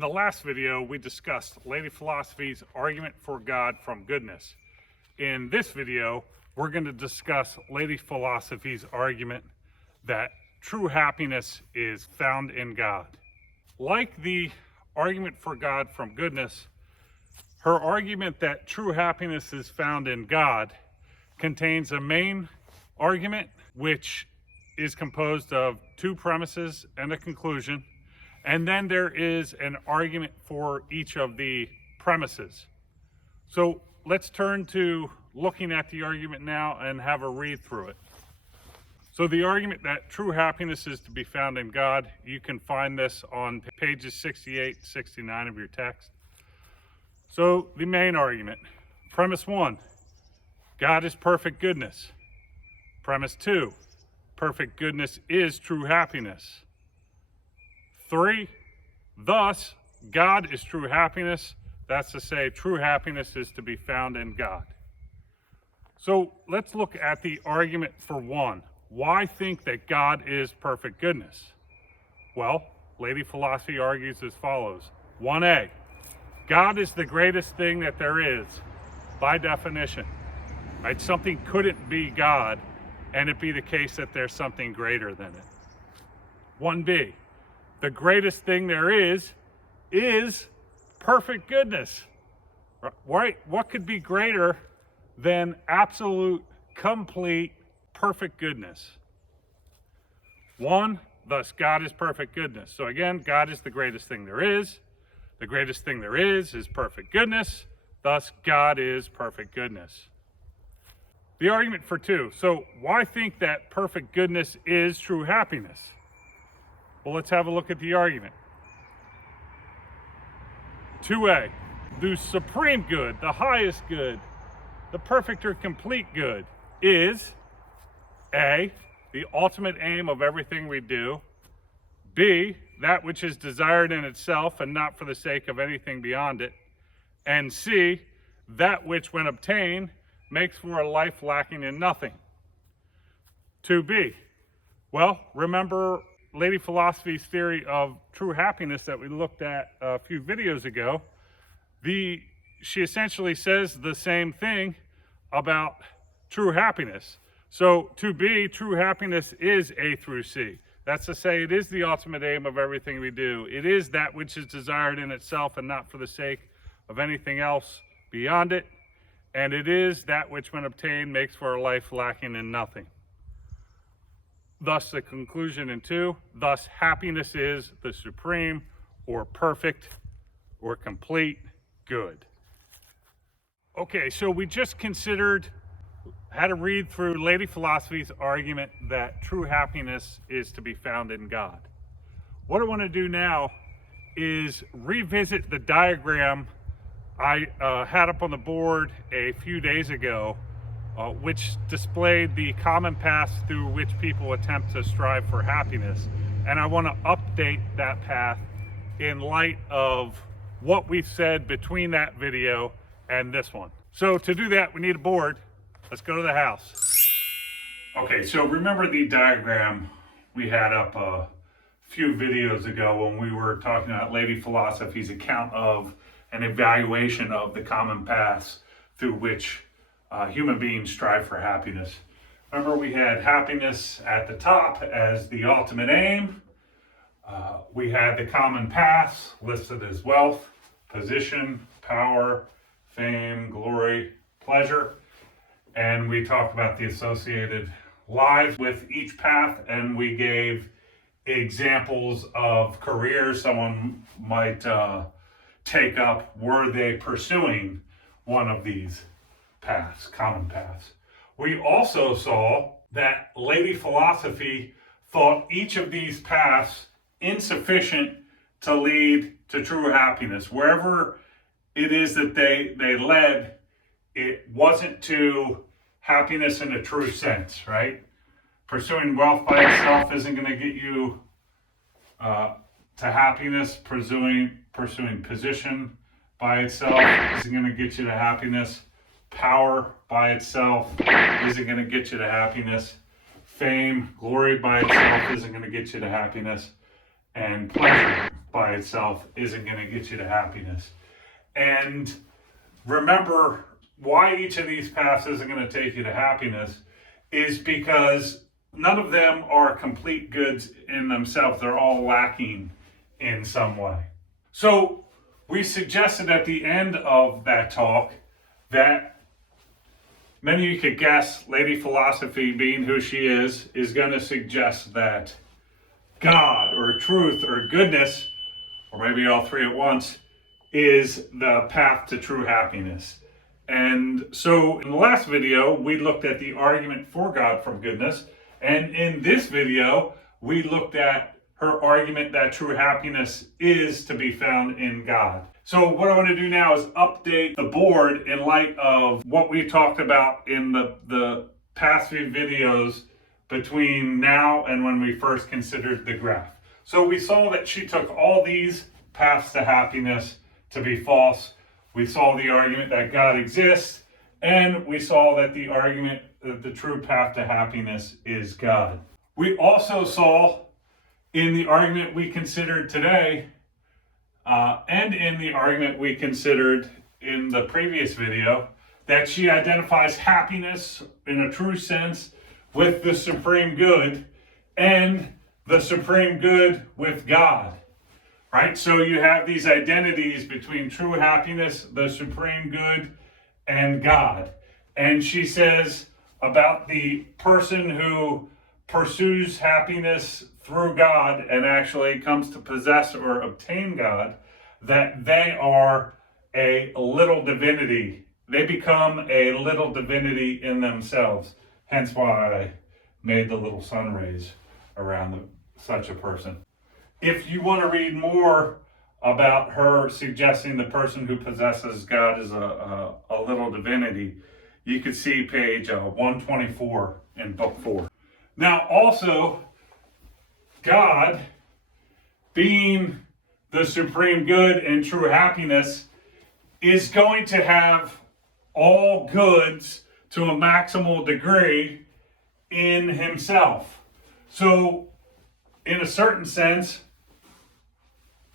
In the last video, we discussed Lady Philosophy's argument for God from goodness. In this video, we're going to discuss Lady Philosophy's argument that true happiness is found in God. Like the argument for God from goodness, her argument that true happiness is found in God contains a main argument, which is composed of two premises and a conclusion. And then there is an argument for each of the premises. So let's turn to looking at the argument now and have a read through it. So the argument that true happiness is to be found in God, you can find this on pages 68, 69 of your text. So the main argument, premise 1, God is perfect goodness. Premise 2, perfect goodness is true happiness. 3, thus, God is true happiness. That's to say, true happiness is to be found in God. So let's look at the argument for 1. Why think that God is perfect goodness? Well, Lady Philosophy argues as follows. 1a, God is the greatest thing that there is, by definition. Right? Something couldn't be God, and it be the case that there's something greater than it. 1b, the greatest thing there is perfect goodness. Right? What could be greater than absolute, complete, perfect goodness? 1, thus God is perfect goodness. So again, God is the greatest thing there is. The greatest thing there is perfect goodness. Thus, God is perfect goodness. The argument for 2. So why think that perfect goodness is true happiness? Well, let's have a look at the argument. 2a, the supreme good, the highest good, the perfect or complete good is A, the ultimate aim of everything we do. B, that which is desired in itself and not for the sake of anything beyond it. And C, that which when obtained makes for a life lacking in nothing. 2b, well, remember Lady Philosophy's theory of true happiness that we looked at a few videos ago. She essentially says the same thing about true happiness. So 2b, true happiness is A through C. That's to say, it is the ultimate aim of everything we do. It is that which is desired in itself and not for the sake of anything else beyond it. And it is that which when obtained makes for a life lacking in nothing. Thus the conclusion in 2, thus happiness is the supreme or perfect or complete good. Okay, so we just had to read through Lady Philosophy's argument that true happiness is to be found in God. What I want to do now is revisit the diagram I had up on the board a few days ago, which displayed the common paths through which people attempt to strive for happiness. And I want to update that path in light of what we've said between that video and this one. So to do that, we need a board. Let's go to the house. Okay, so remember the diagram we had up a few videos ago when we were talking about Lady Philosophy's account of an evaluation of the common paths through which human beings strive for happiness. Remember, we had happiness at the top as the ultimate aim. We had the common paths listed as wealth, position, power, fame, glory, pleasure. And we talked about the associated lives with each path, and we gave examples of careers someone might take up were they pursuing one of these paths, common paths. We also saw that Lady Philosophy thought each of these paths insufficient to lead to true happiness. Wherever it is that they led, it wasn't to happiness in a true sense, right? Pursuing wealth by itself isn't going to get you to happiness. Pursuing position by itself isn't going to get you to happiness. Power by itself isn't going to get you to happiness. Fame, glory by itself isn't going to get you to happiness. And pleasure by itself isn't going to get you to happiness. And remember, why each of these paths isn't going to take you to happiness is because none of them are complete goods in themselves. They're all lacking in some way. So we suggested at the end of that talk that many of you could guess Lady Philosophy, being who she is going to suggest that God or truth or goodness, or maybe all three at once, is the path to true happiness. And so in the last video, we looked at the argument for God from goodness. And in this video, we looked at her argument that true happiness is to be found in God. So what I want to do now is update the board in light of what we talked about in the past few videos between now and when we first considered the graph. So we saw that she took all these paths to happiness to be false. We saw the argument that God exists, and we saw that the argument that the true path to happiness is God. We also saw in the argument we considered today, and in the argument we considered in the previous video, that she identifies happiness in a true sense with the supreme good, and the supreme good with God. Right? So you have these identities between true happiness, the supreme good, and God. And she says about the person who pursues happiness through God and actually comes to possess or obtain God, that they are a little divinity. They become a little divinity in themselves. Hence why I made the little sun rays around such a person. If you want to read more about her suggesting the person who possesses God is a little divinity, you could see page 124 in book 4. Now also, God, being the supreme good and true happiness, is going to have all goods to a maximal degree in himself. So in a certain sense,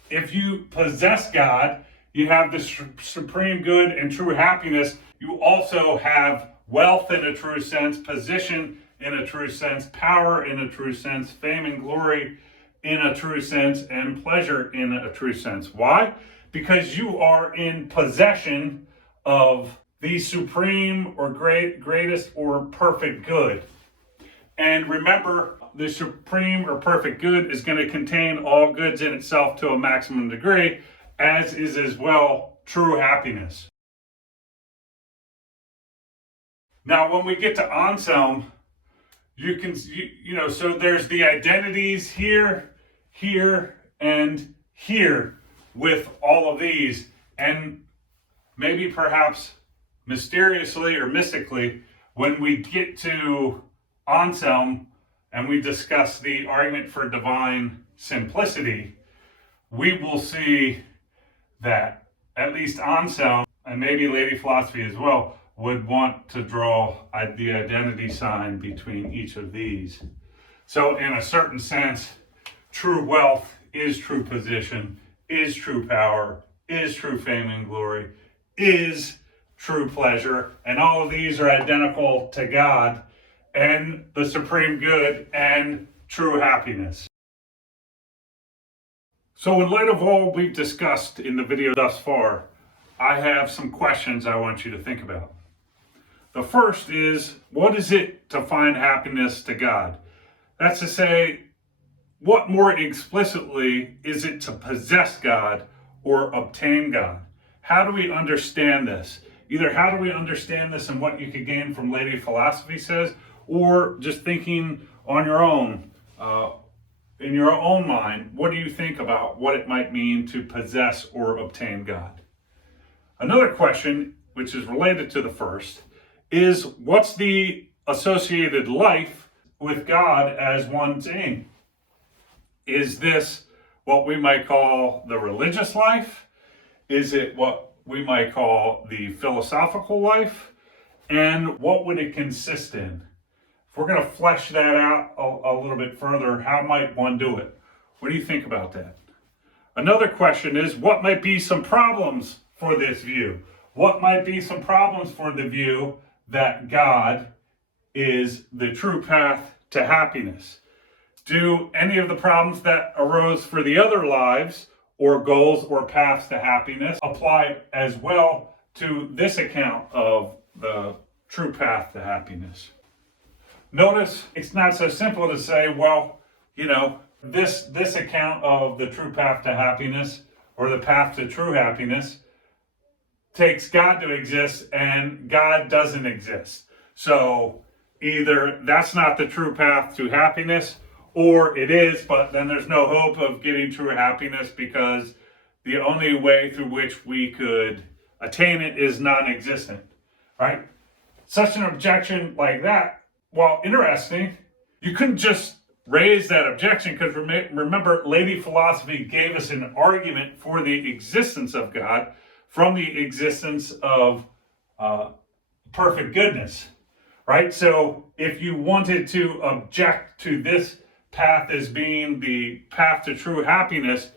if you possess God, you have the supreme good and true happiness. You also have wealth in a true sense, position in a true sense, power in a true sense, fame and glory in a true sense, and pleasure in a true sense. Why? Because you are in possession of the supreme or greatest or perfect good. And remember, the supreme or perfect good is going to contain all goods in itself to a maximum degree, as is as well true happiness. Now, when we get to Anselm, you can, so there's the identities here, here, and here with all of these. And maybe perhaps mysteriously or mystically, when we get to Anselm and we discuss the argument for divine simplicity, we will see that at least Anselm, and maybe Lady Philosophy as well, would want to draw the identity sign between each of these. So in a certain sense, true wealth is true position, is true power, is true fame and glory, is true pleasure, and all of these are identical to God and the supreme good and true happiness. So in light of all we've discussed in the video thus far, I have some questions I want you to think about. The first is, what is it to find happiness to God? That's to say, what more explicitly is it to possess God or obtain God? How do we understand this? Either how do we understand this and what you could gain from Lady Philosophy says, or just thinking on your own, in your own mind, what do you think about what it might mean to possess or obtain God? Another question, which is related to the first, is what's the associated life with God as one's aim? Is this what we might call the religious life? Is it what we might call the philosophical life? And what would it consist in? If we're going to flesh that out a little bit further, how might one do it? What do you think about that? Another question is, what might be some problems for this view? What might be some problems for the view that God is the true path to happiness? Do any of the problems that arose for the other lives or goals or paths to happiness apply as well to this account of the true path to happiness? Notice it's not so simple to say, well, this account of the true path to happiness or the path to true happiness takes God to exist and God doesn't exist. So either that's not the true path to happiness, or it is, but then there's no hope of getting true happiness because the only way through which we could attain it is non-existent, right? Such an objection like that, while interesting, you couldn't just raise that objection because remember, Lady Philosophy gave us an argument for the existence of God from the existence of perfect goodness, right? So if you wanted to object to this path as being the path to true happiness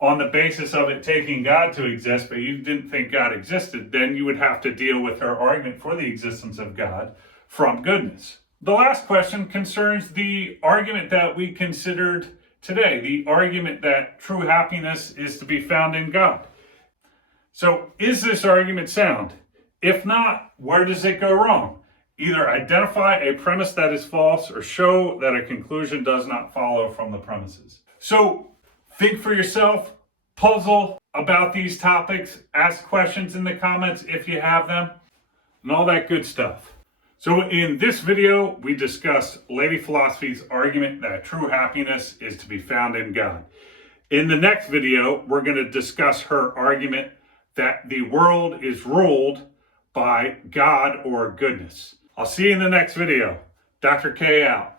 on the basis of it taking God to exist, but you didn't think God existed, then you would have to deal with her argument for the existence of God from goodness. The last question concerns the argument that we considered today, the argument that true happiness is to be found in God. So is this argument sound? If not, where does it go wrong? Either identify a premise that is false or show that a conclusion does not follow from the premises. So think for yourself, puzzle about these topics, ask questions in the comments if you have them, and all that good stuff. So in this video, we discussed Lady Philosophy's argument that true happiness is to be found in God. In the next video, we're going to discuss her argument that the world is ruled by God or goodness. I'll see you in the next video. Dr. K out.